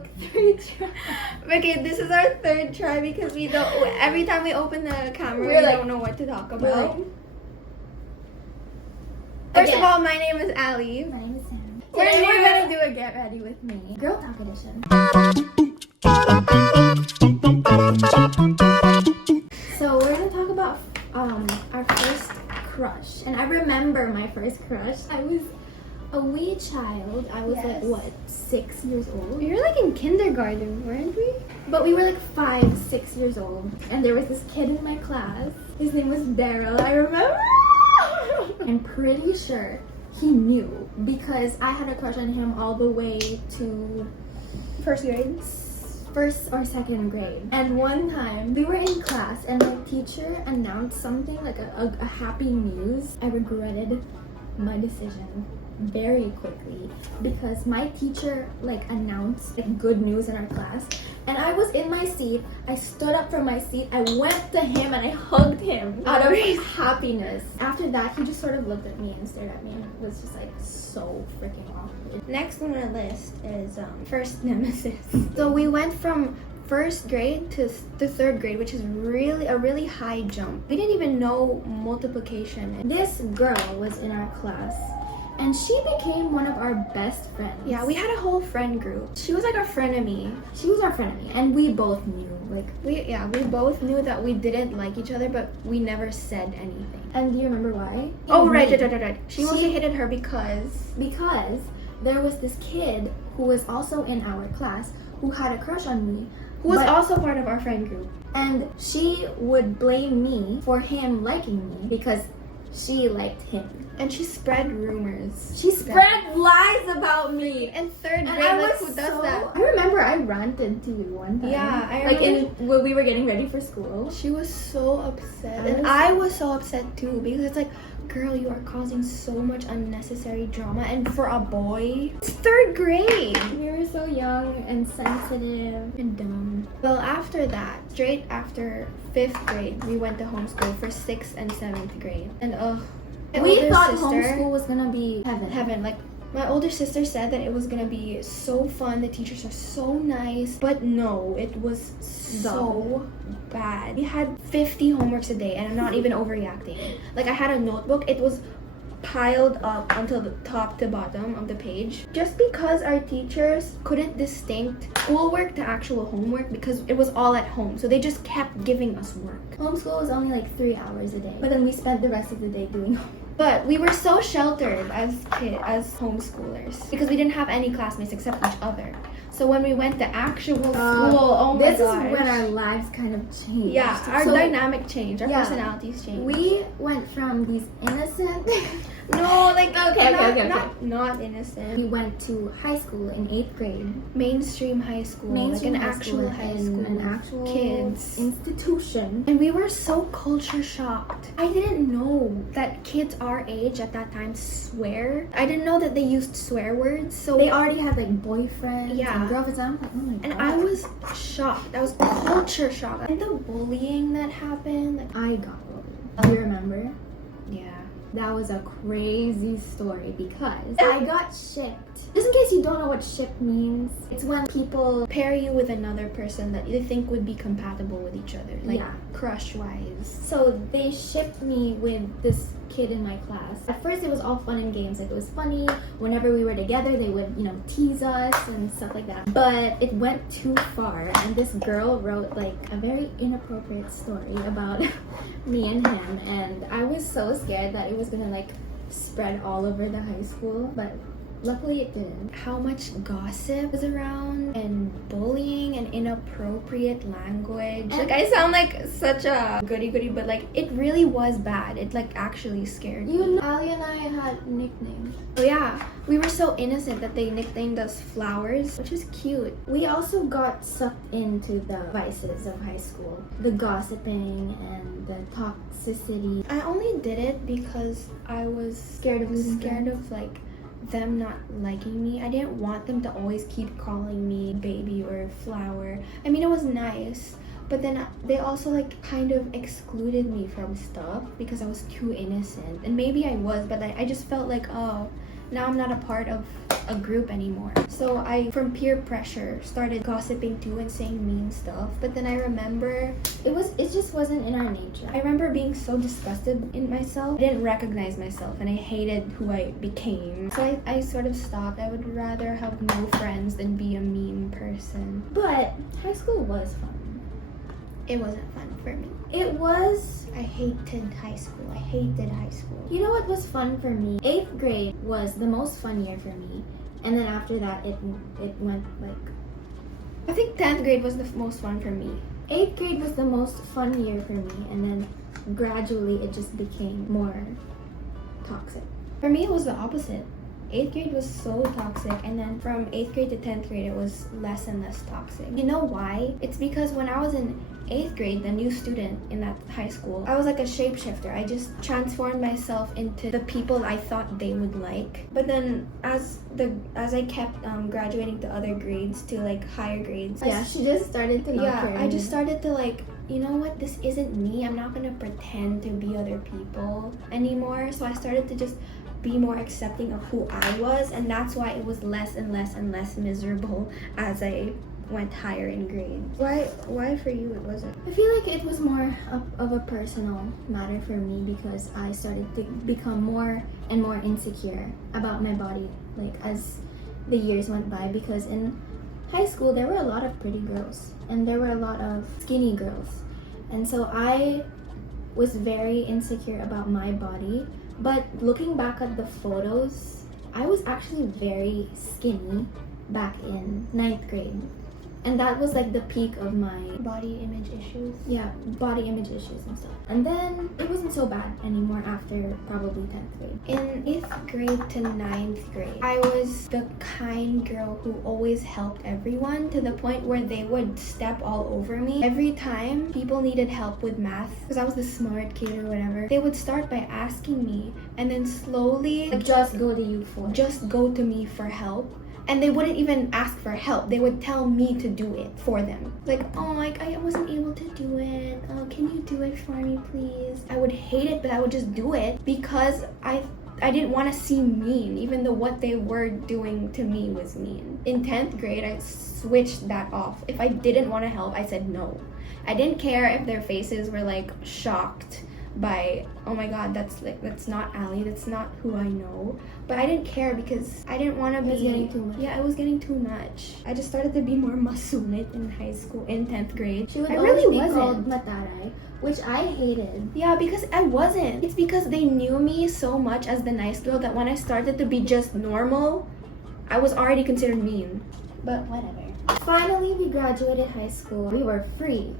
took 3 tries. Okay, this is our 3rd try because we don't. Every time we open the camera, we don't know what to talk about. First of all, my name is Ali. My name is Sam. Today We're gonna do a get ready with me girl talk edition. So we're gonna talk about our first crush, and I remember my first crush. I was a wee child. I was like what, 6 years old? You're like in kindergarten, weren't we? But we were like 5, 6 years old, and there was this kid in my class. His name was Daryl. I remember. I'm pretty sure he knew because I had a crush on him all the way to 1st grade. 1st or 2nd grade. And one time we were in class and my teacher announced something like a happy news. I regretted my decision very quickly because my teacher like announced like good news in our class, and I was in my seat. I stood up from my seat, I went to him and I hugged him out of happiness. After that, he just sort of looked at me and stared at me, and it was just like so freaking awkward. Next on our list is first nemesis. So we went from 1st grade to the 3rd grade, which is really a really high jump. We didn't even know multiplication. This girl was in our class, and she became one of our best friends. Yeah, we had a whole friend group. She was like our frenemy. She was our frenemy, and we both knew. Like we both knew that we didn't like each other, but we never said anything. And do you remember why? Oh, right. She mostly hated her because there was this kid who was also in our class who had a crush on me, who was also part of our friend group. And she would blame me for him liking me because she liked him. And she spread rumors. She spread lies about me. In 3rd grade, like, who does that? I remember I ranted to you one time. Yeah, I like remember. when we were getting ready for school. She was so upset. And I was so upset too because it's like, girl, you are causing so much unnecessary drama. And for a boy, it's 3rd grade. We were so young and sensitive and dumb. Well, after that, straight after 5th grade, we went to homeschool for 6th and 7th grade. And we thought homeschool was gonna be heaven. Like, my older sister said that it was gonna be so fun, the teachers are so nice, but no, it was so bad. We had 50 homeworks a day, and I'm not even overreacting. Like, I had a notebook, it was piled up until the top to bottom of the page, just because our teachers couldn't distinct schoolwork to actual homework because it was all at home, so they just kept giving us work. Homeschool was only like 3 hours a day, but then we spent the rest of the day doing homework. But we were so sheltered as homeschoolers because we didn't have any classmates except each other. So when we went to actual school, oh my gosh. This is when our lives kind of changed. Yeah, our dynamic changed, our personalities changed. We went from these innocent... No, like, okay. Not innocent. We went to high school in 8th grade. Mainstream high school. Like an actual high school. An actual kids institution. And we were so culture shocked. I didn't know that kids our age at that time swear. I didn't know that they used swear words. So they already had like boyfriends and girlfriends. I'm like, oh my god. And I was shocked. I was culture shocked. And the bullying that happened. Like, I got bullied. Do you remember? Yeah. That was a crazy story because I got shipped. Just in case you don't know what ship means, it's when people pair you with another person that you think would be compatible with each other, like crush-wise. So they shipped me with this kid in my class. At first it was all fun and games. Like, it was funny. Whenever we were together, they would, tease us and stuff like that. But it went too far, and this girl wrote like a very inappropriate story about me and him, and I was so scared that it was gonna like spread all over the high school, but luckily it didn't. How much gossip was around, and bullying and inappropriate language. Like, I sound like such a goody-goody, but like, it really was bad. It like actually scared me. Ali and I had nicknames. Oh yeah, we were so innocent that they nicknamed us Flowers, which is cute. We also got sucked into the vices of high school. The gossiping and the toxicity. I only did it because I was scared of like them not liking me. I didn't want them to always keep calling me baby or flower. I mean, it was nice, but then they also like kind of excluded me from stuff because I was too innocent. And maybe I was, but like, I just felt like, oh, now I'm not a part of a group anymore. So I, from peer pressure, started gossiping too and saying mean stuff. But then I remember it just wasn't in our nature. I remember being so disgusted in myself. I didn't recognize myself and I hated who I became. So I sort of stopped. I would rather have no friends than be a mean person. But high school was fun. It wasn't fun for me. It was. I hated high school. I hated high school. You know what was fun for me? 8th grade was the most fun year for me. And then after that, it went like... I think 10th grade was the most fun for me. 8th grade was the most fun year for me. And then gradually it just became more toxic. For me, it was the opposite. 8th grade was so toxic, and then from 8th grade to 10th grade, it was less and less toxic. You know why? It's because when I was in 8th grade, the new student in that high school, I was like a shapeshifter. I just transformed myself into the people I thought they would like. But then as I kept graduating to other grades, to like higher grades, Yeah, she just started to not care. I just started to like, you know what, this isn't me. I'm not gonna pretend to be other people anymore. So I started to just be more accepting of who I was, and that's why it was less and less and less miserable as I went higher in grades. Why for you it wasn't? I feel like it was more of a personal matter for me because I started to become more and more insecure about my body like as the years went by, because in high school there were a lot of pretty girls and there were a lot of skinny girls, and so I was very insecure about my body. But looking back at the photos, I was actually very skinny back in 9th grade. And that was like the peak of my Body image issues? yeah, body image issues and stuff. And then it wasn't so bad anymore after probably 10th grade. In 8th grade to 9th grade, I was the kind girl who always helped everyone, to the point where they would step all over me. Every time people needed help with math, because I was the smart kid or whatever, they would start by asking me and then slowly Just go to you for it. just go to me for help. And they wouldn't even ask for help. They would tell me to do it for them. Like, oh, like, I wasn't able to do it. Oh, can you do it for me, please? I would hate it, but I would just do it because I didn't want to seem mean, even though what they were doing to me was mean. In 10th grade, I switched that off. If I didn't want to help, I said no. I didn't care if their faces were like shocked by, oh my god, that's not Ali, that's not who I know. But I didn't care because I didn't want to be... It was getting too much. Yeah, it was getting too much. I just started to be more masulit in high school, in 10th grade. She would I always really be called wasn't. Mataray, which I hated. Yeah, because I wasn't. It's because they knew me so much as the nice girl that when I started to be just normal, I was already considered mean. But whatever. Finally, we graduated high school. We were free.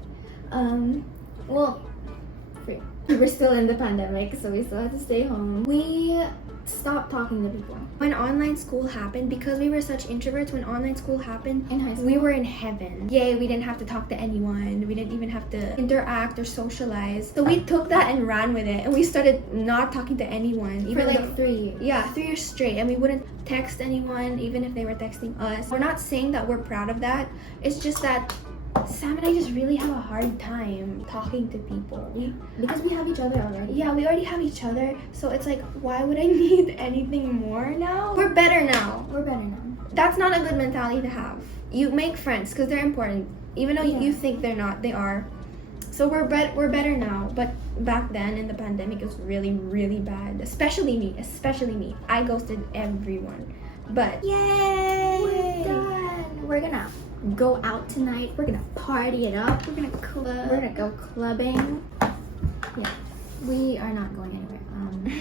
Free. We were still in the pandemic, so we still had to stay home. We stopped talking to people. When online school happened, because we were such introverts, when online school happened, In high school. we were in heaven. Yay, we didn't have to talk to anyone. We didn't even have to interact or socialize. So we took that and ran with it, and we started not talking to anyone. For Even like 3 years. Yeah, 3 years straight, and we wouldn't text anyone, even if they were texting us. We're not saying that we're proud of that. It's just that Sam and I just really have a hard time talking to people. Because we have each other already. Yeah, we already have each other, so it's like, why would I need anything more now? We're better now. We're better now. That's not a good mentality to have. You make friends because they're important, even though you think they're not. They are. So we're better now. But back then in the pandemic, it was really, really bad. Especially me. I ghosted everyone. But Yay! We're done. We're gonna go out tonight. We're gonna party it up. we're gonna club. We're gonna go clubbing. Yeah, we are not going anywhere.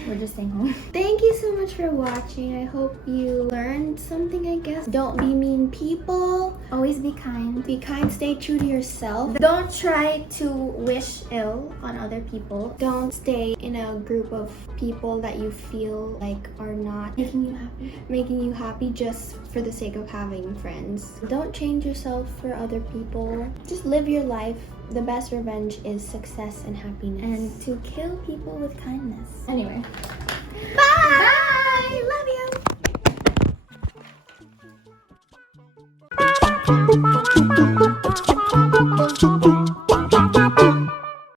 We're just staying home. Thank you so much for watching. I hope you learned something, I guess. Don't be mean people. Always be kind. Be kind, stay true to yourself. Don't try to wish ill on other people. Don't stay in a group of people that you feel like are not making you happy just for the sake of having friends. Don't change yourself for other people. Just live your life. The best revenge is success and happiness. And to kill people with kindness. Anyway. Bye! Love you!